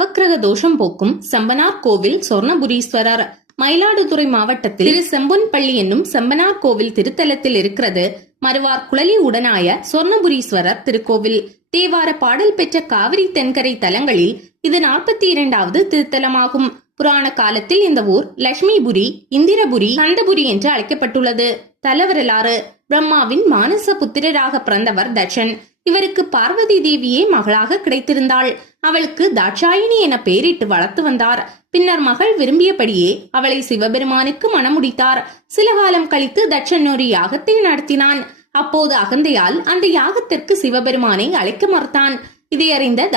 நவக்கிரக தோஷம் போக்கும் செம்பனார் கோவில் சொர்ணபுரீஸ்வரர். மயிலாடுதுறை மாவட்டத்தில் திரு செம்பொன்பள்ளி என்னும் செம்பனார் கோவில் திருத்தலத்தில் இருக்கிறது. மறுவார் குழலி உடனாய சொர்ணபுரீஸ்வரர் திருக்கோவில். தேவார பாடல் பெற்ற காவிரி தென்கரை தலங்களில் இது நாற்பத்தி இரண்டாவது திருத்தலமாகும். புராண காலத்தில் இந்த ஊர் லட்சுமிபுரி இந்திரபுரி கந்தபுரி என்று அழைக்கப்பட்டுள்ளது. தலவரலாறு. பிரம்மாவின் மானச புத்திரராக பிறந்தவர் தட்சன். இவருக்கு பார்வதி தேவியே மகளாக கிடைத்திருந்தாள். அவளுக்கு தாட்சாயினி என பெயரிட்டு வளர்த்து வந்தார். பின்னர் மகள் விரும்பியபடியே அவளை சிவபெருமானுக்கு மணமுடித்தார். சில காலம் கழித்து தட்சன் ஒரு யாகத்தை நடத்தினான். அப்போது அகந்தையால் அந்த யாகத்திற்கு சிவபெருமானை அழைக்க மறுத்தான். இதை அறிந்த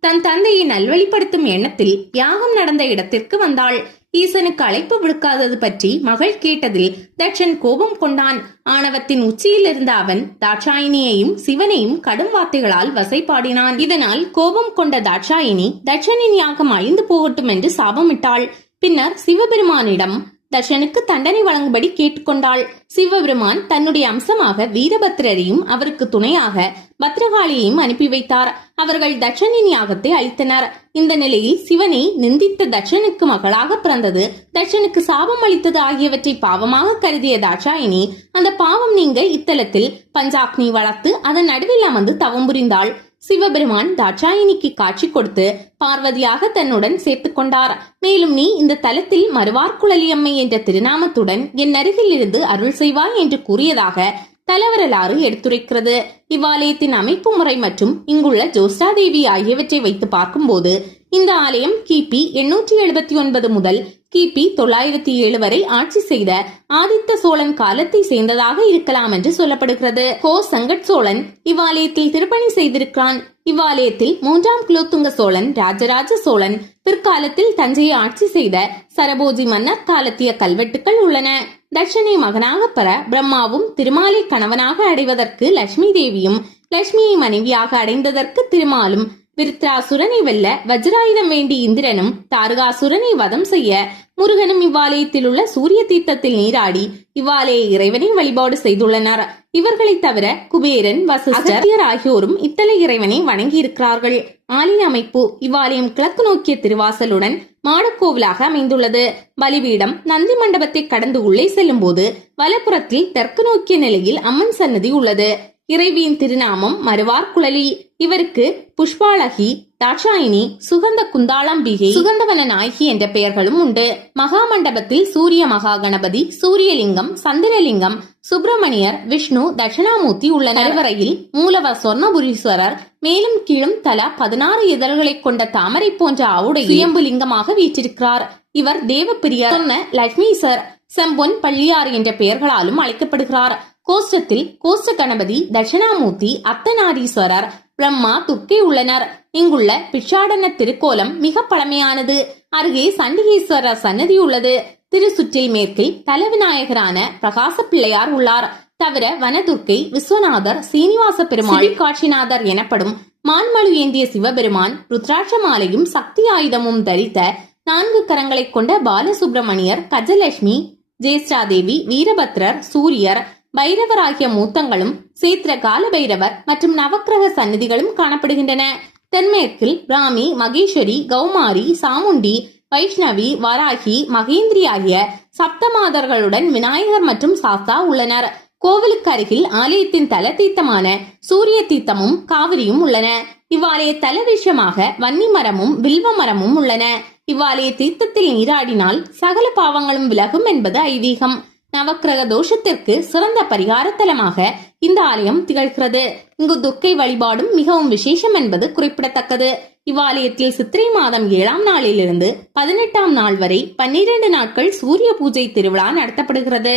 தன் தந்தையை நல்வழிப்படுத்தும் எண்ணத்தில் யாகம் நடந்த இடத்திற்கு வந்தாள். ஈசனுக்கு அழைப்பு விடுக்காதது பற்றி மகள் கேட்டதில் தட்சன் கோபம் கொண்டான். ஆணவத்தின் உச்சியில் இருந்த அவன் தாட்சாயினியையும் சிவனையும் கடும் வார்த்தைகளால் வசைப்பாடினான் இதனால் கோபம் கொண்ட தாட்சாயினி தட்சனின் யாகம் அழிந்து போகட்டும் என்று சாபமிட்டாள். பின்னர் சிவபெருமானிடம் தர்ஷனுக்கு தண்டனை வழங்கும்படி கேட்டுக்கொண்டாள். சிவபெருமான் தன்னுடைய அம்சமாக வீரபத்ரரையும் அவருக்கு துணையாக பத்ரகாளியையும் அனுப்பி வைத்தார். அவர்கள் தட்சனின் யாகத்தை அளித்தனர். இந்த நிலையில் சிவனை நிந்தித்த தட்சனுக்கு மகளாக பிறந்தது. தட்சனுக்கு சாபம் அளித்தது ஆகியவற்றை பாவமாக கருதிய தாட்சாயினி அந்த பாவம் நீங்க இத்தலத்தில் பஞ்சாக்னி வளர்த்து அதன் நடுவில் அமர்ந்து தவம் புரிந்தாள். சிவபெருமான் தாட்சாயினிக்கு காட்சி கொடுத்து பார்வதியாக தன்னுடன் சேர்த்துக் கொண்டார். மேலும் நீ இந்த தலத்தில் மறுவார்குழலியம்மை என்ற திருநாமத்துடன் என் அருகில் இருந்து அருள் செய்வாய் என்று கூறியதாக தலவரலாறு எடுத்துரைக்கிறது. இவ்வாலயத்தின் அமைப்பு முறை மற்றும் இங்குள்ள ஜோஸ்டாதேவி ஆகியவற்றை வைத்து பார்க்கும்போது இந்த ஆலயம் கிபி எண்ணூற்றி எழுபத்தி ஒன்பது முதல் கிபி தொள்ளாயிரத்தி ஏழு வரை ஆட்சி செய்த ஆதித்த சோழன் காலத்தை சேர்ந்ததாக இருக்கலாம் என்று சொல்லப்படுகிறது. கோ சங்கட் சோழன் இவ்வாலயத்தில் திருப்பணி செய்திருக்கிறான். இவ்வாலயத்தில் மூன்றாம் குலோத்துங்க சோழன் ராஜராஜ சோழன் பிற்காலத்தில் தஞ்சையை ஆட்சி செய்த சரபோஜி மன்னர் காலத்திய கல்வெட்டுக்கள் உள்ளன. தட்சனை மகனாக பெற பிரம்மாவும் திருமாலை கணவனாக அடைவதற்கு லட்சுமி தேவி தேவியும் லட்சுமியை மனைவியாக அடைந்ததற்கு திருமாலும் விருத்ராசுரனை வெல்ல வஜ்ராயுதம் வேண்டி இந்திரனும் தாரகாசுரனை வதம் செய்ய முருகனும் இவ்வாலயத்தில் உள்ள சூரிய தீர்த்தத்தில் நீராடி இவ்வாலய இறைவனை வழிபாடு செய்துள்ளனர். இவர்களை தவிர குபேரன் வசிஷ்டர் ஆகியோரும் இத்தலை இறைவனை வணங்கி இருக்கிறார்கள் ஆலய அமைப்பு இவ்வாலயம் கிழக்கு நோக்கிய திருவாசலுடன் மாடக்கோவிலாக அமைந்துள்ளது. பலிபீடம் நந்தி மண்டபத்தை கடந்து உள்ளே செல்லும் போது வலப்புறத்தில் தெற்கு நோக்கிய நிலையில் அம்மன் சன்னதி உள்ளது. இறைவியின் திருநாமம் மறுவார் குழலி. இவருக்கு புஷ்பாளகி தாட்சாயினி சுகந்த குந்தாளம்பிகை சுகந்தவன நாயகி என்ற பெயர்களும் உண்டு. மகாமண்டபத்தில் சூரிய மகா கணபதி சூரியலிங்கம் சந்திரலிங்கம் சுப்பிரமணியர் விஷ்ணு தட்சிணாமூர்த்தி உள்ள நடுவரையில் மூலவர் சொர்ணபுரீஸ்வரர் மேலும் கீழும் தலா பதினாறு இதழ்களை கொண்ட தாமரை போன்ற ஆவுடை சுயம்பு லிங்கமாக வீற்றிருக்கிறார். இவர் தேவப்பிரியார் சொன்ன லட்சுமீசர் செம்பொன் பள்ளியார் என்ற பெயர்களாலும் அழைக்கப்படுகிறார். கோஷ்டத்தில் கோஷ்ட கணபதி தட்சிணாமூர்த்தி அர்த்தநாரீஸ்வரர் பிரம்மா துர்க்கை உள்ளனர். இங்குள்ள பிஷாடன திருக்கோலம் மிக பழமையானது. அருகே சண்டிகேஸ்வரர் சன்னதி உள்ளது. திருச்சுற்றில் மேற்கில் தலைவிநாயகரான பிரகாச பிள்ளையார் உள்ளார். தவிர வனதுர்க்கை விஸ்வநாதர் சீனிவாச பெருமாள் காட்சிநாதர் எனப்படும் மான்மழு ஏந்திய சிவபெருமான் ருத்ராட்ச மாலையும் சக்தி ஆயுதமும் தரித்த நான்கு கரங்களை கொண்ட பாலசுப்பிரமணியர் கஜலட்சுமி ஜேஷ்டாதேவி வீரபத்ரர் சூரியர் பைரவராகிய மூத்தங்களும் சீத்திர கால பைரவர் மற்றும் நவக்கிரக சன்னதிகளும் காணப்படுகின்றன. தென்மேற்கில் ராமி மகேஸ்வரி கௌமாரி சாமுண்டி வைஷ்ணவி வராகி மகேந்திரி ஆகிய சப்தமாதர்களுடன் விநாயகர் மற்றும் சாஸ்தா உள்ளனர். கோவிலுக்கு அருகில் ஆலயத்தின் தல தீர்த்தமான சூரிய தீர்த்தமும் காவிரியும் உள்ளன. இவ்வாலய தல விஷயமாக வன்னி மரமும் வில்வ மரமும் உள்ளன. இவ்வாலய தீர்த்தத்தில் நீராடினால் சகல பாவங்களும் விலகும் என்பது ஐதீகம். நவக்கிரக தோஷத்திற்கு சிறந்த பரிகார தலமாக இந்த ஆலயம் திகழ்கிறது. இங்கு துர்க்கை வழிபாடும் மிகவும் விசேஷம் என்பது குறிப்பிடத்தக்கது. இவ்வாலயத்தில் சித்திரை மாதம் ஏழாம் நாளிலிருந்து பதினெட்டாம் நாள் வரை பன்னிரண்டு நாட்கள் சூரிய பூஜை திருவிழா நடத்தப்படுகிறது.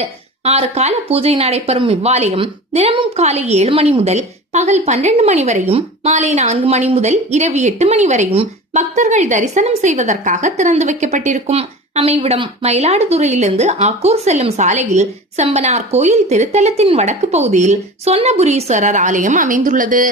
ஆறு கால பூஜை நடைபெறும் இவ்வாலயம் தினமும் காலை ஏழு மணி முதல் பகல் பன்னிரண்டு மணி வரையும் மாலை நான்கு மணி முதல் இரவு எட்டு மணி வரையும் பக்தர்கள் தரிசனம் செய்வதற்காக திறந்து வைக்கப்பட்டிருக்கும். அமைவிடம் மயிலாடுதுறையிலிருந்து ஆக்கூர் செல்லும் சாலையில் செம்பனார் கோயில் திருத்தலத்தின் வடக்கு பகுதியில் சொன்னபுரீஸ்வரர் ஆலயம் அமைந்துள்ளது.